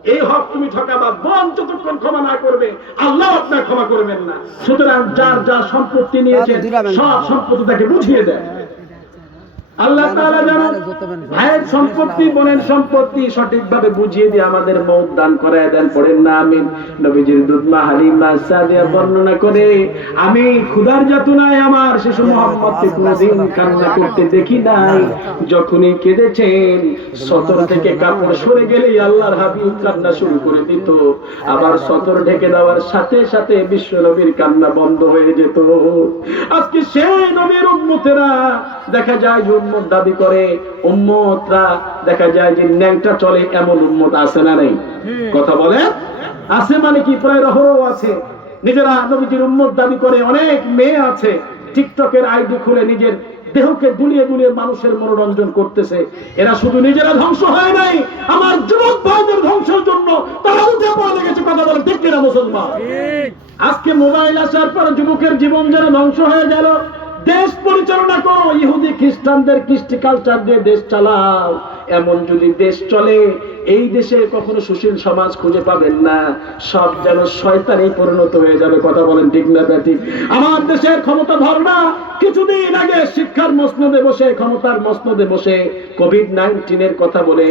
এই হক তুমি ঠকাবা, বোন যতক্ষণ ক্ষমা না করবে আল্লাহ আপনার ক্ষমা করবেন না। সুতরাং যার যা সম্পত্তি নিয়েছে সব সম্পত্তি তাকে বুঝিয়ে দেয়। আল্লাহ তাআলা যেন ভাইয়ের সম্পত্তি, বোনের সম্পত্তি সঠিকভাবে বুঝিয়ে দিয়ে আমাদের মওত দান করায় দেন, পড়েন না আমিন। নবীজির দুধ মা হালিমা সাদিয়া বর্ণনা করে, আমি ক্ষুধার যাতনায় আমার শিশু মুহাম্মদকে কোনদিন কান্না করতে দেখি নাই। যখনই কেঁদেছেন সতর থেকে কাপড় সরে গেলেই আল্লাহর হাবিব কান্না শুরু করে দিত, আবার সতর ঢেকে দেওয়ার সাথে সাথে বিশ্ব নবীর কান্না বন্ধ হয়ে যেত। আজকে সেই নবীর উম্মতেরা দেখা যায় যে উম্মত দাবি করে, উম্মতরা দেখা যায় যে ন্যাংটা চলে, এমন উম্মত আছে না নেই? কথা বলে আছে, মানে কি প্রায় রহরও আছে। নিজেরা নবীজির উম্মত দাবি করে, অনেক মেয়ে আছে টিকটকের আইডি খুলে নিজের দেহকে দুলিয়ে দুলিয়ে মানুষের মনোরঞ্জন করতেছে। এরা শুধু নিজেরা ধ্বংস হয় নাই, আমার যুবক ভাইদের ধ্বংসের জন্য তারা উঠে পড়ে গেছে। কথা বলে ঠিক কিনা মুসলমান? আজকে মোবাইল আসার পর যুবকের জীবন যেন ধ্বংস হয়ে গেল। দেশ পরিচালনা করো, ইহুদি খ্রিস্টানদের কৃষ্টি কালচার দিয়ে দেশ চালাও, এমন যদি দেশ চলে এই দেশে কখনো সুশীল সমাজ খুঁজে পাবেন না। সব যেন শয়তানে পরিণত হয়ে যাবে। কথা বলেন ঠিক না ঠিক? আমার দেশের ক্ষমতা ধরনা কিছুদিন আগে শিক্ষার মসনদে বসে, ক্ষমতার মসনদে বসে কোভিড-19 কথা বলে